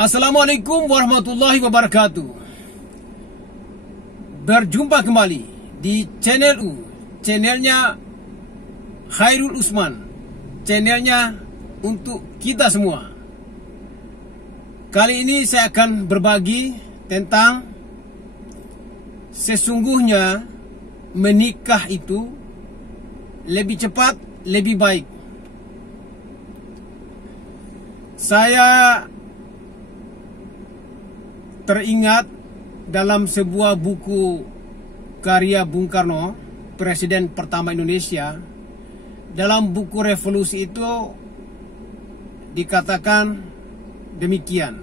Assalamualaikum warahmatullahi wabarakatuh. Berjumpa kembali di channelnya Khairul Usman, channelnya untuk kita semua. Kali ini saya akan berbagi tentang sesungguhnya menikah itu lebih cepat, lebih baik. Saya teringat dalam sebuah buku karya Bung Karno, Presiden pertama Indonesia. Dalam buku Revolusi itu dikatakan demikian.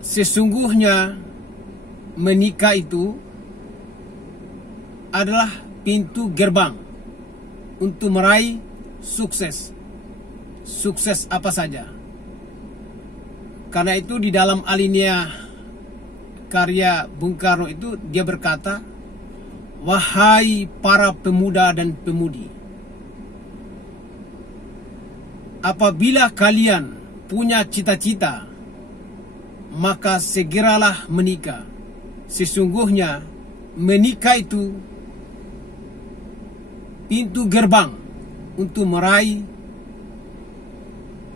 Sesungguhnya menikah itu adalah pintu gerbang untuk meraih sukses. Sukses apa saja. Karena itu di dalam alinea karya Bung Karno itu dia berkata, wahai para pemuda dan pemudi, apabila kalian punya cita-cita, maka segeralah menikah. Sesungguhnya menikah itu pintu gerbang untuk meraih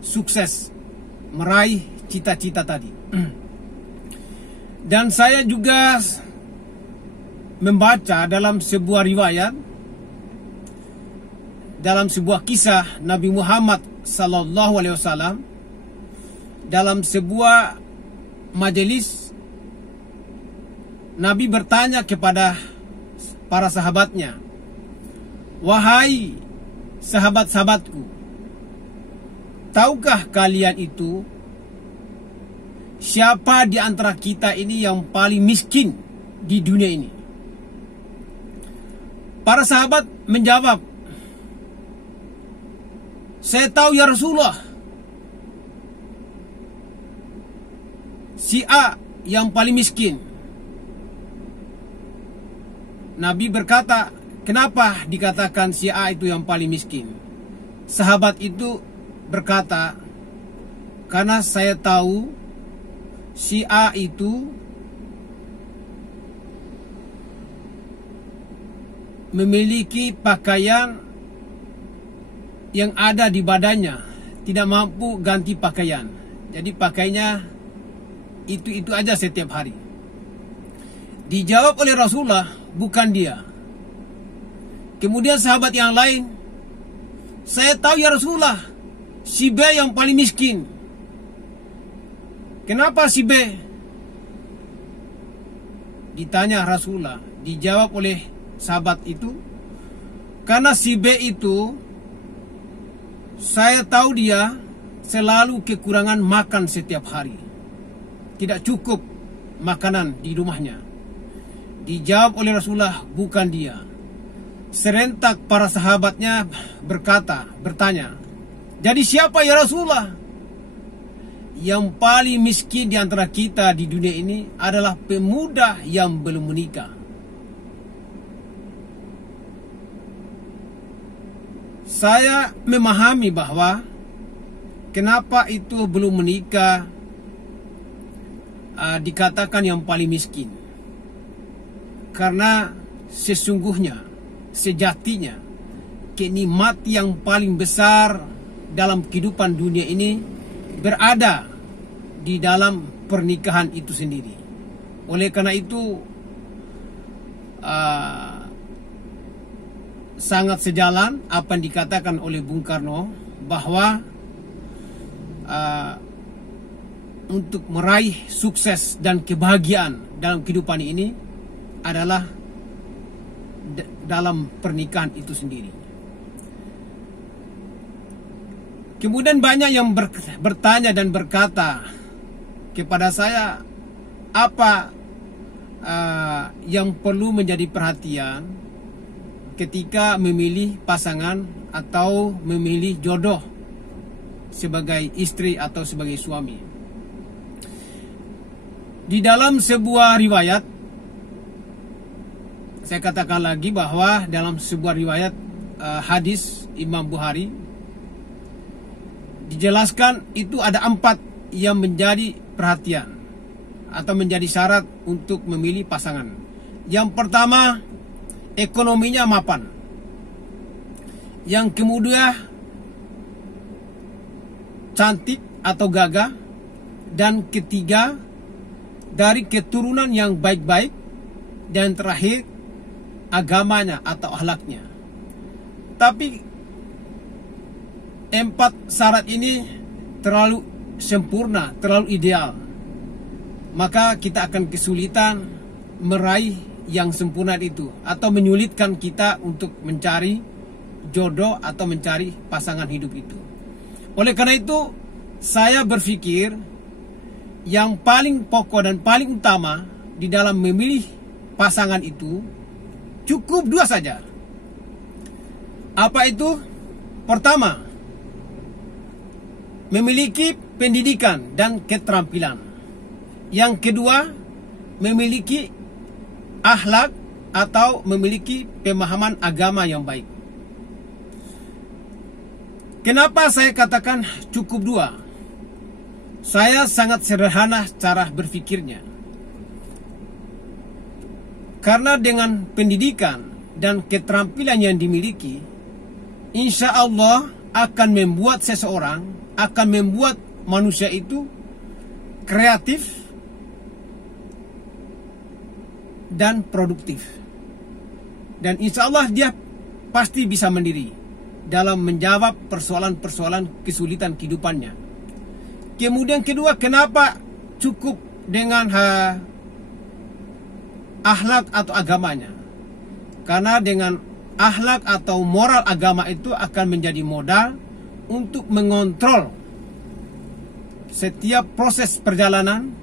sukses, meraih cita-cita tadi. Dan saya juga membaca dalam sebuah riwayat, dalam sebuah kisah Nabi Muhammad SAW, dalam sebuah majelis Nabi bertanya kepada para sahabatnya, wahai sahabat-sahabatku, tahukah kalian itu siapa di antara kita ini yang paling miskin di dunia ini? Para sahabat menjawab, saya tahu ya Rasulullah, si A yang paling miskin. Nabi berkata, kenapa dikatakan si A itu yang paling miskin? Sahabat itu berkata, karena saya tahu si A itu memiliki pakaian yang ada di badannya, tidak mampu ganti pakaian. Jadi pakainya itu aja setiap hari. Dijawab oleh Rasulullah, bukan dia. Kemudian sahabat yang lain, saya tahu ya Rasulullah, si B yang paling miskin. Kenapa si B? Ditanya Rasulullah, dijawab oleh sahabat itu, karena si B itu, saya tahu dia selalu kekurangan makan setiap hari. Tidak cukup makanan di rumahnya. Dijawab oleh Rasulullah, bukan dia. Serentak para sahabatnya bertanya, jadi siapa ya Rasulullah? Yang paling miskin di antara kita di dunia ini adalah pemuda yang belum menikah. Saya memahami bahwa kenapa itu belum menikah dikatakan yang paling miskin. Karena sesungguhnya, sejatinya, kenikmat yang paling besar dalam kehidupan dunia ini berada di dalam pernikahan itu sendiri. Oleh karena itu sangat sejalan apa yang dikatakan oleh Bung Karno, bahwa untuk meraih sukses dan kebahagiaan dalam kehidupan ini adalah dalam pernikahan itu sendiri. Kemudian banyak yang bertanya dan berkata kepada saya, apa yang perlu menjadi perhatian ketika memilih pasangan atau memilih jodoh sebagai istri atau sebagai suami. Di dalam sebuah riwayat, saya katakan lagi bahwa dalam sebuah riwayat hadis Imam Bukhari, dijelaskan itu ada 4 yang menjadi perhatian atau menjadi syarat untuk memilih pasangan. Yang pertama, ekonominya mapan. Yang kemudian, cantik atau gagah. Dan ketiga, dari keturunan yang baik-baik. Dan terakhir, agamanya atau akhlaknya. Tapi 4 syarat ini terlalu sempurna, terlalu ideal. Maka kita akan kesulitan meraih yang sempurna itu, atau menyulitkan kita untuk mencari jodoh atau mencari pasangan hidup itu. Oleh karena itu, saya berpikir yang paling pokok dan paling utama di dalam memilih pasangan itu cukup 2 saja. Apa itu? Pertama, memiliki pendidikan dan keterampilan. Yang kedua, memiliki akhlak atau memiliki pemahaman agama yang baik. Kenapa saya katakan cukup 2? Saya sangat sederhana cara berpikirnya. Karena dengan pendidikan dan keterampilan yang dimiliki, insya Allah akan membuat seseorang, akan membuat manusia itu kreatif dan produktif. Dan insya Allah dia pasti bisa mandiri dalam menjawab persoalan-persoalan kesulitan kehidupannya. Kemudian kedua, kenapa cukup dengan akhlak atau agamanya? Karena dengan akhlak atau moral agama itu akan menjadi modal untuk mengontrol setiap proses perjalanan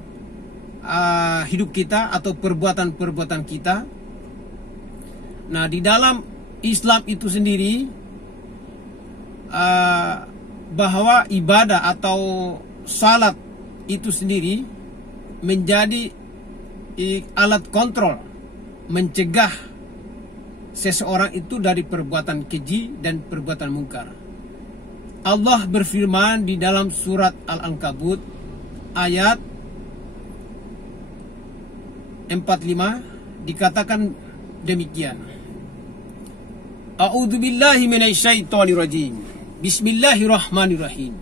hidup kita atau perbuatan-perbuatan kita. Nah, di dalam Islam itu sendiri bahwa ibadah atau salat itu sendiri menjadi alat kontrol mencegah seseorang itu dari perbuatan keji dan perbuatan mungkar. Allah berfirman di dalam surat Al-Ankabut ayat 45 dikatakan demikian. A'udzubillahi minasyaitonirrajim. Bismillahirrahmanirrahim.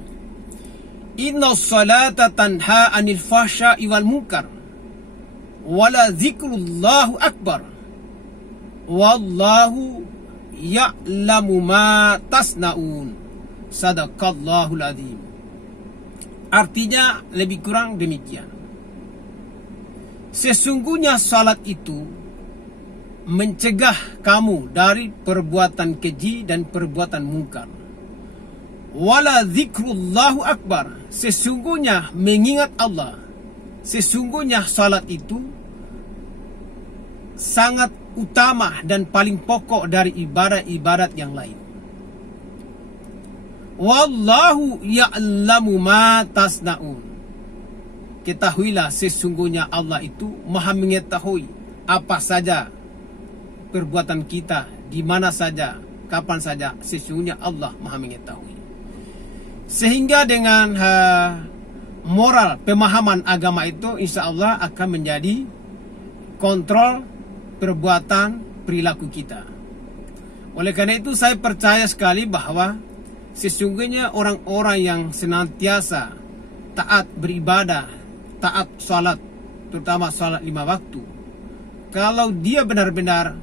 Inna salata tanha anil fahsya'i wal munkar wala zikrullahu akbar wallahu ya'lamu ma tasna'un. Sadaqallahul azim. Artinya lebih kurang demikian. Sesungguhnya salat itu mencegah kamu dari perbuatan keji dan perbuatan mungkar. Wala zikrullahu akbar. Sesungguhnya mengingat Allah. Sesungguhnya salat itu sangat utama dan paling pokok dari ibadat-ibadat yang lain. Wallahu ya'lamu ma tasna'un. Ketahuilah sesungguhnya Allah itu maha mengetahui apa saja perbuatan kita, di mana saja, kapan saja. Sesungguhnya Allah maha mengetahui. Sehingga dengan moral pemahaman agama itu insya Allah akan menjadi kontrol perbuatan perilaku kita. Oleh karena itu saya percaya sekali bahwa sesungguhnya orang-orang yang senantiasa taat beribadah, taat salat, terutama salat 5 waktu, kalau dia benar-benar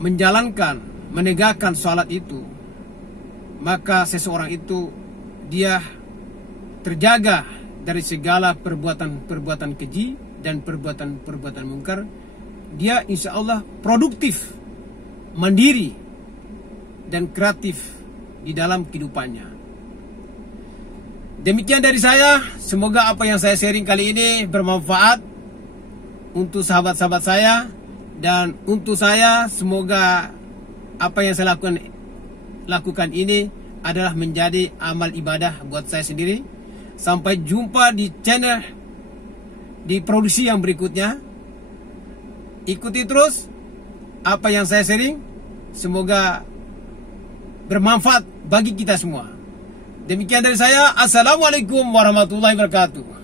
menjalankan, menegakkan salat itu, maka seseorang itu dia terjaga dari segala perbuatan-perbuatan keji dan perbuatan-perbuatan mungkar. Dia insya Allah produktif, mandiri, dan kreatif di dalam kehidupannya. Demikian dari saya. Semoga apa yang saya sharing kali ini bermanfaat untuk sahabat-sahabat saya. Dan untuk saya, semoga apa yang saya lakukan ini adalah menjadi amal ibadah buat saya sendiri. Sampai jumpa di channel, di produksi yang berikutnya. Ikuti terus apa yang saya sharing. Semoga bermanfaat bagi kita semua. Demikian dari saya. Assalamualaikum warahmatullahi wabarakatuh.